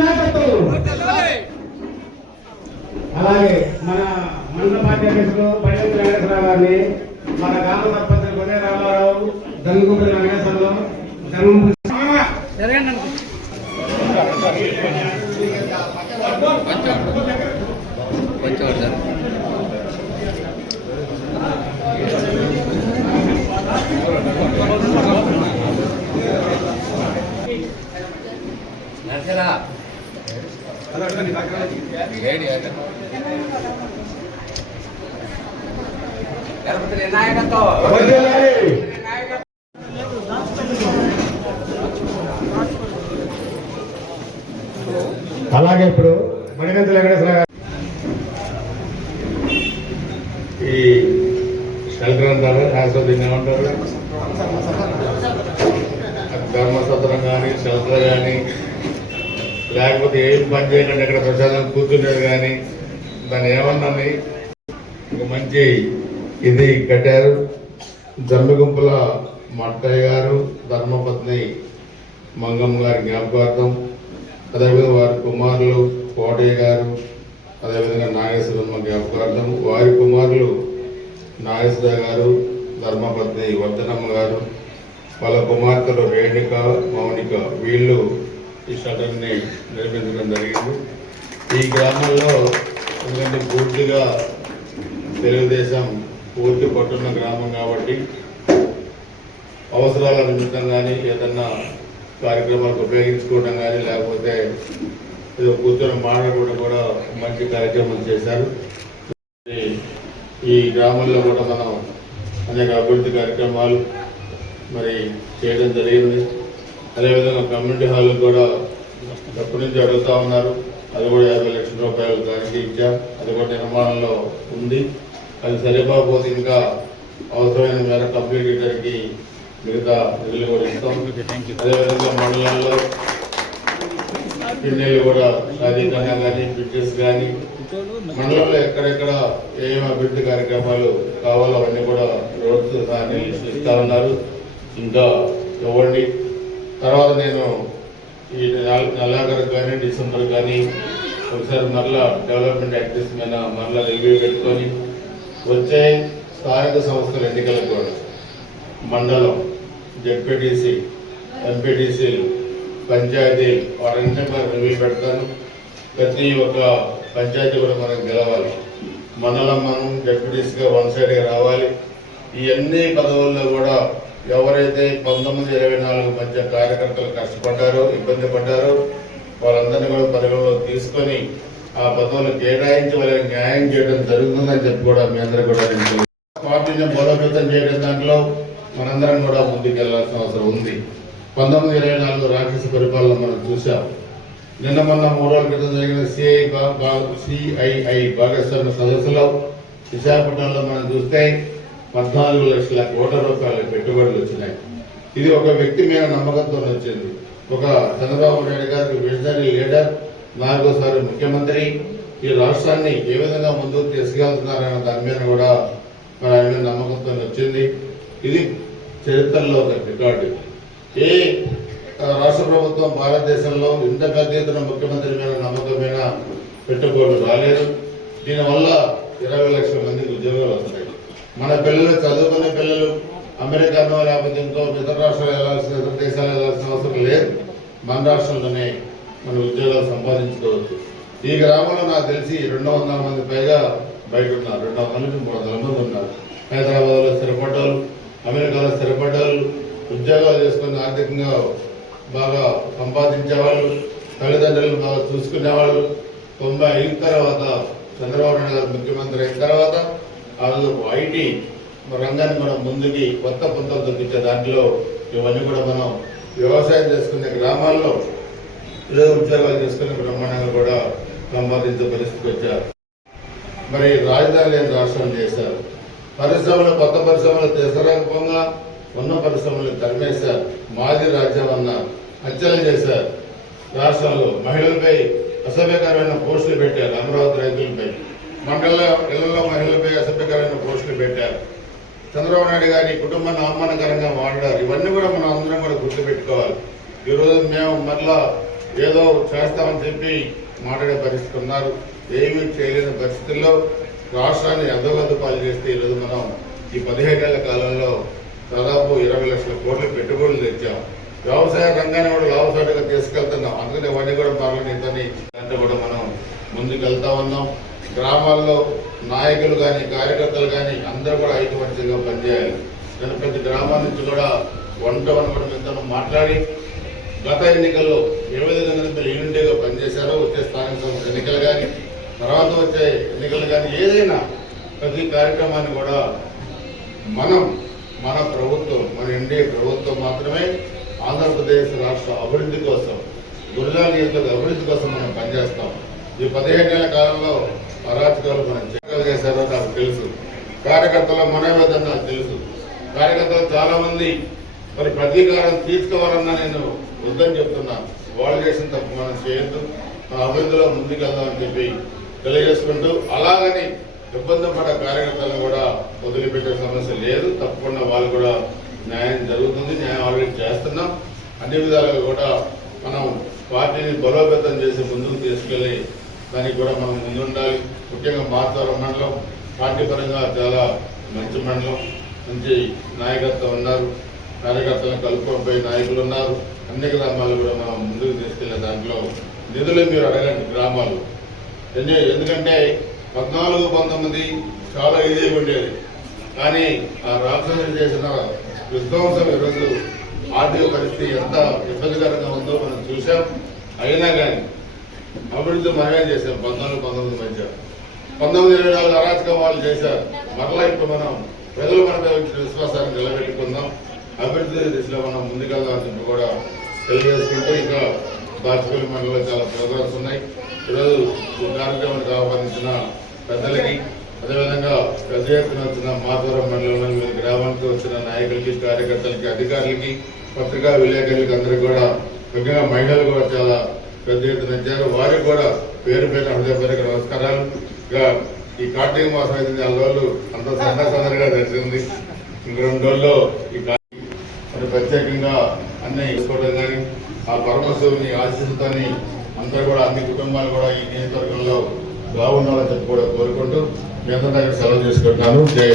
నాయకత్వం అలాగే మన మండల పార్టీ అధ్యక్షులు పండిత వెంకటేశ్వరరావు గారిని మన గ్రామ సర్పంచ్ కొనే రామారావు దంగుపల్లి వెంకటేశ్వరరావు ధర్మం కొంచెం గణపతి నాయకత్వం అలాగే ఇప్పుడు మణిగంత వెంకటేశ్వర గారు. ఈ షెల్టర్ అంటారు శాశ్వతంగా ఏమంటారు ధర్మసత్రం కానీ షెల్టర్ కానీ లేకపోతే ఏం పని చేయకుండా ఇక్కడ ప్రసాదం కూర్చునేది కానీ దాన్ని ఏమన్నా ఒక మంచి ఇది కట్టారు జమ్మిగుంపుల మట్టయ్య గారు ధర్మపత్ని మంగమ్మ గారి జ్ఞాపకార్థం. అదేవిధంగా వారి కుమారులు కోటయ్య గారు అదేవిధంగా నాగేశ్వరమ్మ జ్ఞాపకార్థం. వారి కుమారులు నాగేశ్వర గారు ధర్మపత్ని వర్ధనమ్మ గారు వాళ్ళ కుమార్తెలు రేణుక మౌనిక వీళ్ళు ఈ షటర్ని నిర్మించడం జరిగింది. ఈ గ్రామంలో ఎందుకంటే పూర్తిగా తెలుగుదేశం పూర్తి పట్టున్న గ్రామం కాబట్టి అవసరాల నిమిత్తం కానీ ఏదన్నా కార్యక్రమాలకు ఉపయోగించుకోవడం కానీ లేకపోతే ఏదో కూర్చొని మాట్లాడుకోవడం కూడా మంచి కార్యక్రమం చేశారు. ఈ- గ్రామంలో కూడా మనం అనేక అభివృద్ధి కార్యక్రమాలు మరి చేయడం జరిగింది. అదేవిధంగా కమ్యూనిటీ హాల్ కూడా ఎప్పటి నుంచి అడుగుతూ ఉన్నారు. అది కూడా యాభై లక్షల రూపాయలు దానికి ఇచ్చాం. అది కూడా నిర్మాణంలో ఉంది. అది సరిపోతే ఇంకా అవసరమైన మేర కంప్లీట్ చేయడానికి మిగతా నిధులు కూడా ఇస్తాం. అదేవిధంగా మండలంలో కిన్నెలు కూడా సాధికంగా కానీ బ్రిడ్జెస్ కానీ మండలంలో ఎక్కడెక్కడ ఏం అభివృద్ధి కార్యక్రమాలు కావాలో అవన్నీ కూడా రోడ్స్ కానీ ఇస్తా ఉన్నారు ఇంకా ఇవ్వండి తర్వాత నేను ఈ నెల- నెలాఖరు కానీ డిసెంబర్ కానీ ఒకసారి మరలా డెవలప్మెంట్ యాక్టివిటీస్ మీద మరలా రివ్యూ పెట్టుకొని వచ్చే స్థానిక సంస్థల ఎన్నికలకు కూడా మండలం జడ్పీటీసీ ఎంపీటీసీలు పంచాయతీ వాటన్నింటినీ కూడా రివ్యూ పెడతాను. ప్రతి ఒక్క పంచాయతీ కూడా మనం గెలవాలి. మండలం మనం డెప్యూటీస్గా వన్ సైడ్గా రావాలి. ఇవన్నీ పదవుల్లో కూడా ఎవరైతే పంతొమ్మిది ఇరవై నాలుగు మధ్య కార్యకర్తలు కష్టపడ్డారో ఇబ్బంది పడ్డారో వాళ్ళందరినీ కూడా పరిగణలో తీసుకొని ఆ పదవులు కేటాయించి వాళ్ళకి న్యాయం చేయడం జరుగుతుందని చెప్పి కూడా మీ అందరూ కూడా నేను పార్టీని బలోపేతం చేయడం దాంట్లో మనందరం కూడా ముందుకెళ్ళాల్సిన అవసరం ఉంది. పంతొమ్మిది ఇరవై నాలుగు రాక్షస పరిపాలన మనం చూసాం నిన్న మొన్న మూడు రోజుల క్రితం జరిగిన సిఐ సిఐఐ భాగస్వామ్య సదస్సులో విశాఖపట్నంలో మనం చూస్తే పద్నాలుగు లక్షల కోట్ల రూపాయల పెట్టుబడులు వచ్చినాయి. ఇది ఒక వ్యక్తి మీద నమ్మకంతో వచ్చింది. ఒక చంద్రబాబు నాయుడు గారికి విజనరీ లీడర్ నాలుగోసారి ముఖ్యమంత్రి ఈ రాష్ట్రాన్ని ఏ విధంగా ముందుకు తీసుకెళ్తున్నారన్న దాని మీద కూడా మన ఆయన మీద నమ్మకంతో వచ్చింది ఇది చరిత్రలో ఒక రికార్డు. ఏ రాష్ట్ర ప్రభుత్వం భారతదేశంలో ఇంత పెద్ద ఎత్తున ముఖ్యమంత్రి మీద నమ్మకమైన పెట్టుబడులు రాలేదు. దీనివల్ల ఇరవై లక్షల మందికి ఉద్యోగాలు వస్తాయి. మన పిల్లలు చదువుకునే పిల్లలు అమెరికానో లేకపోతే ఇంకో ఇతర రాష్ట్రాలు వెళ్ళాల్సిన ఇతర దేశాలు వెళ్ళాల్సిన అవసరం లేదు. మన రాష్ట్రంలోనే మన ఉద్యోగాలు సంపాదించుకోవచ్చు. ఈ గ్రామంలో నాకు తెలిసి రెండు వందల మంది పైగా బయట ఉన్నారు రెండు వందల నుంచి మూడు వందల మంది ఉన్నారు. హైదరాబాద్లో స్థిరపడ్డాలు అమెరికాలో స్థిరపడ్డాలు ఉద్యోగాలు చేసుకుని ఆర్థికంగా బాగా సంపాదించేవాళ్ళు తల్లిదండ్రులను బాగా చూసుకునేవాళ్ళు. తొంభై అయిన తర్వాత చంద్రబాబు నాయుడు గారు ముఖ్యమంత్రి అయిన తర్వాత ఆ ఐటీ రంగాన్ని మనం ముందుకి కొత్త పుంతలు దొరికించే దాంట్లో ఇవన్నీ కూడా మనం వ్యవసాయం చేసుకునే గ్రామాల్లో ఏదో ఉద్యోగాలు చేసుకుని బ్రహ్మాండంగా కూడా సంపాదించే పరిస్థితికి వచ్చారు. మరి రాజధాని రాష్ట్రం చేశారు. పరిశ్రమలు కొత్త పరిశ్రమలు తీసుకురాకపోగా ఉన్న పరిశ్రమలు తరిమేశారు. మాది రాజ్యం అన్న హత్యలు చేశారు. రాష్ట్రంలో మహిళలపై అసభ్యకరమైన పోస్టులు పెట్టారు అమరావతి రైతులపై. మండల ఇళ్ళలో మహిళలపై అసభ్యకరమైన పోస్టులు పెట్టారు. చంద్రబాబు నాయుడు గారి కుటుంబాన్ని అవమానకరంగా మాట్లాడారు ఇవన్నీ కూడా మనం అందరం కూడా గుర్తుపెట్టుకోవాలి. ఈరోజు మేము మరలా ఏదో చేస్తామని చెప్పి మాట్లాడే పరిస్థితి ఉన్నారు. ఏమీ చేయలేని పరిస్థితుల్లో రాష్ట్రాన్ని అద్దగద్దు పాలు చేస్తే ఈరోజు మనం ఈ పదిహేడేళ్ళ కాలంలో దాదాపు ఇరవై లక్షల కోట్లు పెట్టుబడులు తెచ్చాం. వ్యవసాయ రంగాన్ని కూడా లాభసాటిగా తీసుకెళ్తున్నాం. అందుకని ఇవన్నీ కూడా పార్లమెంట్తోని దాంట్లో కూడా మనం ముందుకెళ్తా ఉన్నాం. గ్రామాల్లో నాయకులు కానీ కార్యకర్తలు కానీ అందరూ కూడా ఐకమత్యంగా పనిచేయాలి. నేను ప్రతి గ్రామం నుంచి కూడా వంట వన్ కూడా మీతో మాట్లాడి గత ఎన్నికల్లో ఏ విధంగా మీరు యూనిటీగా పనిచేశారో వచ్చే స్థానిక సంస్థ ఎన్నికలు కానీ తర్వాత వచ్చే ఎన్నికలు కానీ ఏదైనా ప్రతి కార్యక్రమాన్ని కూడా మనం మన ప్రభుత్వం మన ఎన్డీఏ ప్రభుత్వం మాత్రమే ఆంధ్రప్రదేశ్ రాష్ట్ర అభివృద్ధి కోసం గురుజాల నియోజకవర్గ అభివృద్ధి కోసం మనం పనిచేస్తాం. ఈ పదిహేడేళ్ళ కాలంలో అరాచకాలు మనం చర్యలు చేశారో నాకు తెలుసు. కార్యకర్తల మనోవేదన నాకు తెలుసు. కార్యకర్తలు చాలామంది మరి ప్రతీకారం తీసుకోవాలన్నా నేను వద్దని చెప్తున్నాను వాళ్ళు చేసిన తప్పు మనం చేయొద్దు. మన అభివృద్ధిలో ముందుకెళ్దామని చెప్పి తెలియజేసుకుంటూ అలాగని ఇబ్బంది పడ్డ కార్యకర్తలను కూడా వదిలిపెట్టే సమస్య లేదు. తప్పకుండా వాళ్ళు కూడా న్యాయం జరుగుతుంది. న్యాయం ఆల్రెడీ చేస్తున్నాం. అన్ని విధాలుగా కూడా మనం పార్టీని బలోపేతం చేసి ముందుకు తీసుకెళ్ళి దానికి కూడా మనం ముందుండాలి. ముఖ్యంగా మాతారం మండలం పార్టీ పరంగా చాలా మంచి మండలం. మంచి నాయకత్వం ఉన్నారు. కార్యకర్తలను కలుపుకోపోయే నాయకులు ఉన్నారు. అన్ని గ్రామాలు కూడా మనం ముందుకు తీసుకెళ్ళే దాంట్లో నిధులు మీరు అడగండి గ్రామాలు. ఎందుకంటే పద్నాలుగు పంతొమ్మిది చాలా ఈజీగా ఉండేది. కానీ ఆ రాక్షసులు చేసిన విధ్వంసం ఈరోజు ఆర్థిక పరిస్థితి ఎంత ఇబ్బందికరంగా ఉందో మనం చూసాం అయినా కానీ అభివృద్ధి మనమే చేసాం పంతొమ్మిది పంతొమ్మిది మధ్య. పంతొమ్మిది ఇరవై నాలుగు అరాచకం వాళ్ళు చేశారు. మరలా ఇప్పుడు మనం ప్రజలు మనపై విశ్వాసాన్ని నిలబెట్టుకుందాం. అభివృద్ధి దిశలో మనం ముందుకెళ్దాం కూడా తెలియజేసుకుంటూ ఇంకా బాధ్యతలు మండలంలో చాలా ప్రోగ్రామ్స్ ఉన్నాయి. ఈరోజు ఈ కార్యక్రమానికి ఆహ్వానించిన పెద్దలకి అదేవిధంగా పెద్ద ఎత్తున వచ్చిన మాధవరం మండలంలో వివిధ గ్రామానికి వచ్చిన నాయకులకి కార్యకర్తలకి అధికారులకి పత్రికా విలేకరులకి అందరికీ కూడా ముఖ్యంగా మహిళలు కూడా చాలా పెద్ద ఎత్తున ఇచ్చారు వారికి కూడా పేరు పేరు హృదయపూర్వక నమస్కారాలు. ఇక ఈ కార్తీక మాసం అయితే నెల రోజులు అంత సన్న జరిగింది. తెలిసింది ఇంక రెండు రోజుల్లో ఈ ప్రత్యేకంగా అన్ని చేసుకోవడం కానీ ఆ పరమశివుని ఆశీస్సుతోని అందరూ కూడా అన్ని కుటుంబాలు కూడా ఈ నియోజకవర్గంలో బాగుండాలని చెప్పి కూడా కోరుకుంటూ మీ అందరి దగ్గర సెలవు చేసుకుంటున్నాను. జయ